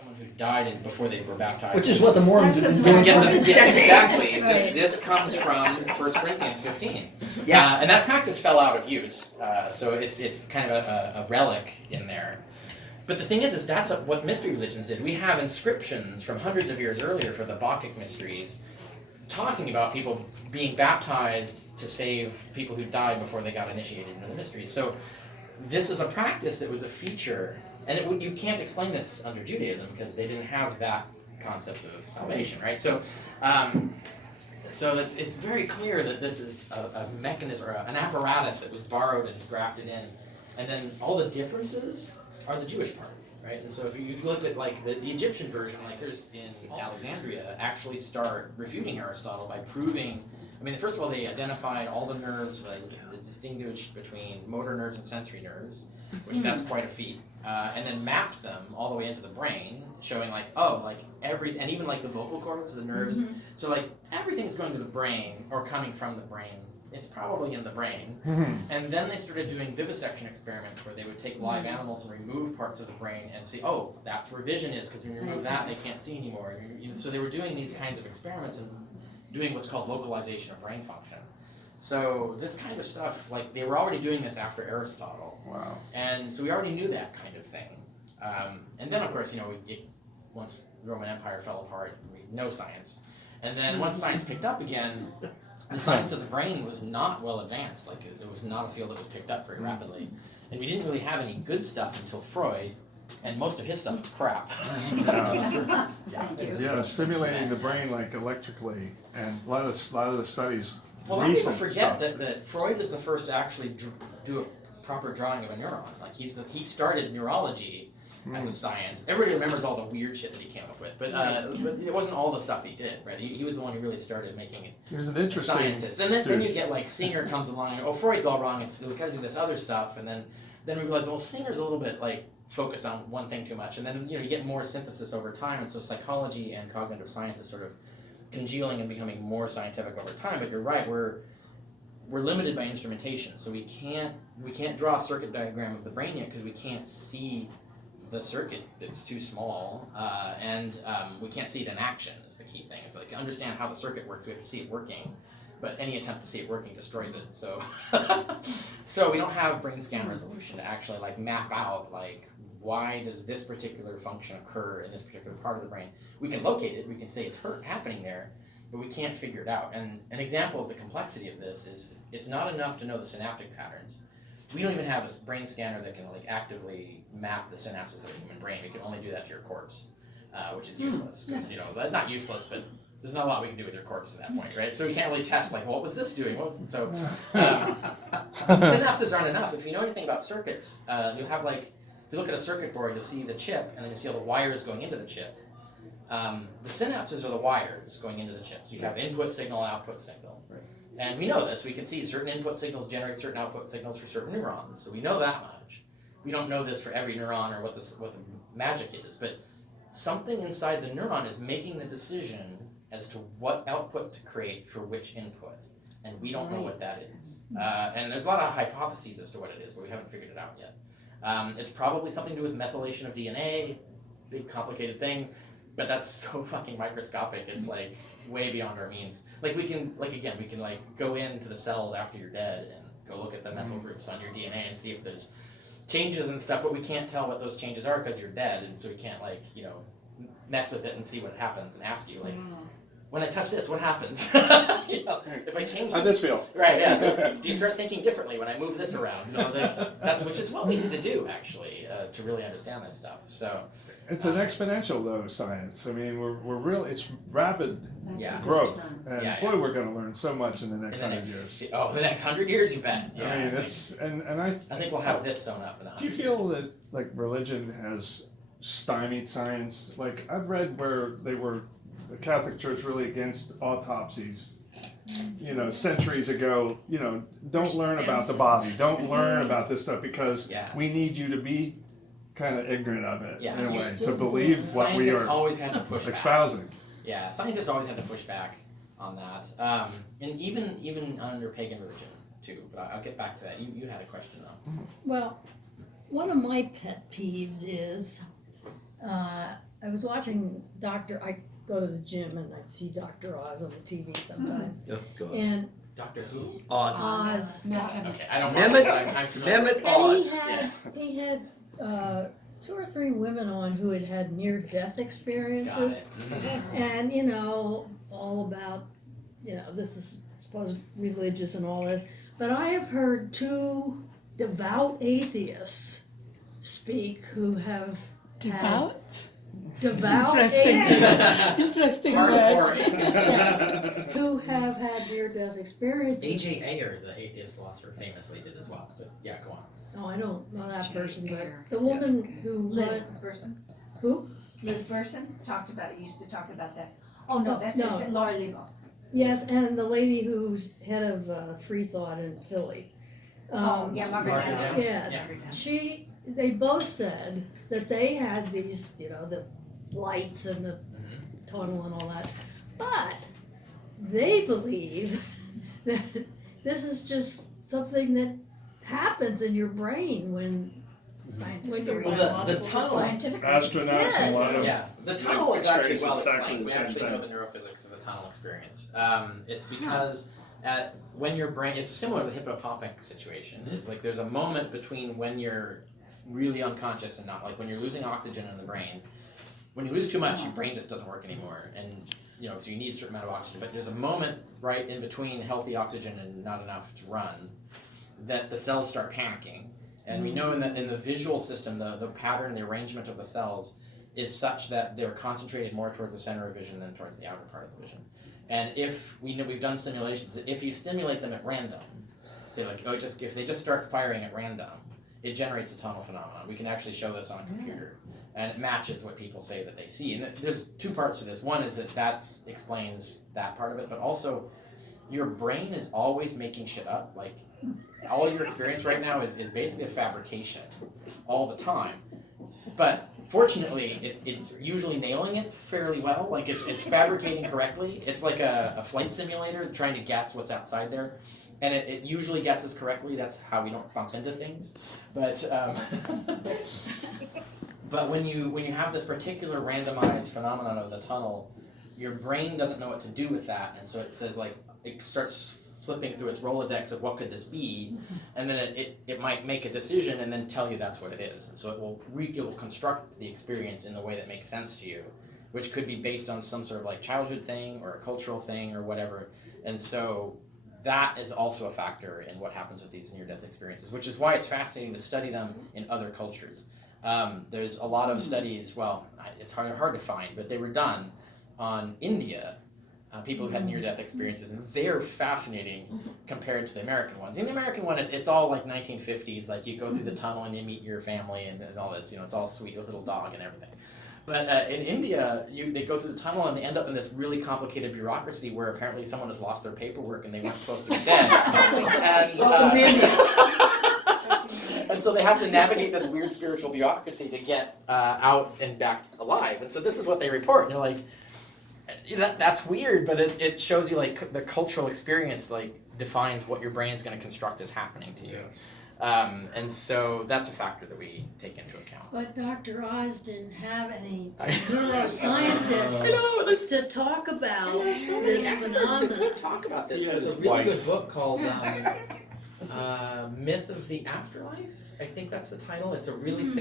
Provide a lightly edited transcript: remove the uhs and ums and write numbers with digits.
someone who died before they were baptized. Which is what the Mormons have been doing. Exactly. Right. This comes from 1 Corinthians 15. Yeah. And that practice fell out of use. So it's kind of a relic in there. But the thing is that's what mystery religions did. We have inscriptions from hundreds of years earlier for the Bacchic mysteries talking about people being baptized to save people who died before they got initiated into the mysteries. So this is a practice that was a feature, and you can't explain this under Judaism because they didn't have that concept of salvation, right? So it's very clear that this is a mechanism or an apparatus that was borrowed and grafted in, and then all the differences are the Jewish part, right? And so if you look at like the Egyptian version, like there's in Alexandria, actually start refuting Aristotle by proving. I mean, first of all, they identified all the nerves, like distinguished between motor nerves and sensory nerves, which that's quite a feat, and then mapped them all the way into the brain, showing like, and even like the vocal cords, the nerves. So like everything's going to the brain or coming from the brain. It's probably in the brain. And then they started doing vivisection experiments where they would take live animals and remove parts of the brain and see, oh, that's where vision is, because when you remove that, they can't see anymore. So they were doing these kinds of experiments and doing what's called localization of brain function. So this kind of stuff, like they were already doing this after Aristotle. Wow. And so we already knew that kind of thing. And then of course, once the Roman Empire fell apart, no science. And then once science picked up again, the science of the brain was not well advanced. Like it was not a field that was picked up very rapidly. And we didn't really have any good stuff until Freud, and most of his stuff was crap. Yeah, stimulating the brain like electrically, and a lot of the studies. Well, a lot of people forget that Freud is the first to actually do a proper drawing of a neuron. Like he started neurology as a science. Everybody remembers all the weird shit that he came up with, but it wasn't all the stuff he did, right? He was the one who really started making it. He was an interesting scientist, and then you get like Singer comes along and Freud's all wrong. We got to do this other stuff, and then we realize Singer's a little bit like focused on one thing too much, and then you get more synthesis over time, and so psychology and cognitive science is sort of congealing and becoming more scientific over time. But you're right, we're limited by instrumentation, so we can't draw a circuit diagram of the brain yet because we can't see the circuit. It's too small, and we can't see it in action is the key thing. It's like understand how the circuit works, we have to see it working, but any attempt to see it working destroys it. So so we don't have brain scan resolution to actually like map out like why does this particular function occur in this particular part of the brain. We can locate it, we can say it's happening there, but we can't figure it out. And an example of the complexity of this is it's not enough to know the synaptic patterns. We don't even have a brain scanner that can like actively map the synapses of a human brain. We can only do that to your corpse, which is useless. Because not useless, but there's not a lot we can do with your corpse at that point, right? So we can't really test like, what was this doing? Synapses aren't enough. If you know anything about circuits, you'll have like, if you look at a circuit board, you'll see the chip, and then you see all the wires going into the chip. The synapses are the wires going into the chip. So you have input signal, output signal. Right. And we know this. We can see certain input signals generate certain output signals for certain neurons. So we know that much. We don't know this for every neuron or what the magic is, but something inside the neuron is making the decision as to what output to create for which input. And we don't know what that is. And there's a lot of hypotheses as to what it is, but we haven't figured it out yet. It's probably something to do with methylation of DNA, big complicated thing. But that's so fucking microscopic. It's like way beyond our means. Like we can go into the cells after you're dead and go look at the methyl groups on your DNA and see if there's changes and stuff. But we can't tell what those changes are because you're dead, and so we can't mess with it and see what happens and ask you when I touch this, what happens? If I change How'd this feel? Right? Yeah. Do you start thinking differently when I move this around? Which is what we need to do actually to really understand this stuff. So. It's an exponential though science. I mean, we're really it's rapid growth, and boy, we're going to learn so much in the next 100 years. Oh, the next 100 years, you bet. Yeah, I mean, it's and I think we'll have this sewn up in 100 years. Do you feel that like religion has stymied science? Like I've read where the Catholic Church really against autopsies. Centuries ago. Don't learn about the body. Don't learn about this stuff because we need you to be kind of ignorant of it in a way to believe what we are always had to push espousing. Back. Yeah, scientists always had to push back on that, and even under pagan religion too. But I'll get back to that. You had a question though. Well, one of my pet peeves is I was watching I go to the gym and I see Dr. Oz on the TV sometimes. Oh, God. And Doctor Who? Oz. Oz, Okay, I don't Mehmet- know. I'm familiar. Mehmet and Oz. he had 2 or 3 women on who had had near-death Got experiences. it. Mhm. And, all about, this is supposed religious and all this. But I have heard 2 devout atheists speak who have Devout? devout Interesting. atheists Interesting Hardcore word. atheist. who have had near-death experiences. A.J. Ayer, the atheist philosopher, famously did as well. But yeah, go on. Oh, I don't know that person, but Ayer. the woman who was, Liz Burson. who? Liz Burson used to talk about that. Oh, no, that's No. Laura Lebo. Yes, and the lady who's head of Free Thought in Philly. Oh, yeah, Margaret Margaret Down. Down. Yes, Yeah. they both said that they had these, the lights and the Mhm. tunnel and all that, but they believe that this is just something that happens in your brain when you're Well, the tunnel. scientific. Astronauts and a lot of Yeah, the tunnel is actually experience well exactly explained. the We same actually know thing. the neurophysics of the tunnel experience. It's because when your brain, it's similar to the hippocampic situation. Is like there's a moment between when you're really unconscious and not, like when you're losing oxygen in the brain. When you lose too much, your brain just doesn't work anymore, and so you need a certain amount of oxygen. But there's a moment right in between healthy oxygen and not enough to run that the cells start panicking. And we know in the visual system, the pattern, the arrangement of the cells is such that they're concentrated more towards the center of vision than towards the outer part of the vision. And if we've done simulations, if you stimulate them at random, say like, if they just start firing at random, it generates a tunnel phenomenon. We can actually show this on a computer, and it matches what people say that they see. And there's 2 parts to this. One is that explains that part of it, but also your brain is always making shit up. Like, all your experience right now is basically a fabrication all the time. But fortunately, it's usually nailing it fairly well. Like it's fabricating correctly. It's like a flight simulator trying to guess what's outside there. And it usually guesses correctly. That's how we don't bump into things. But but when you have this particular randomized phenomenon of the tunnel, your brain doesn't know what to do with that, and so it says like it starts flipping through its Rolodex of what could this be, and then it might make a decision and then tell you that's what it is, and so it will construct the experience in the way that makes sense to you, which could be based on some sort of like childhood thing or a cultural thing or whatever, and so that is also a factor in what happens with these near-death experiences, which is why it's fascinating to study them in other cultures. There's a lot of studies, it's hard to find, but they were done on India, people who had near-death experiences, and they're fascinating compared to the American ones. In the American one, it's all like 1950s, like you go through the tunnel and you meet your family and all this, it's all sweet, a little dog and everything. But in India, they go through the tunnel and they end up in this really complicated bureaucracy where apparently someone has lost their paperwork and they weren't supposed to be dead. And so they have to navigate this weird spiritual bureaucracy to get out and back alive. And so this is what they report. And you're like, that's weird, but it shows you like the cultural experience like defines what your brain is going to construct as happening to you. And so that's a factor that we take into account. But Dr. Oz didn't have any I neuroscientists to talk about there's so many this experts that phenomenon. could talk about this. Yeah, There's a his really wife. good book called Myth of the Afterlife. I think that's the title. It's a really thick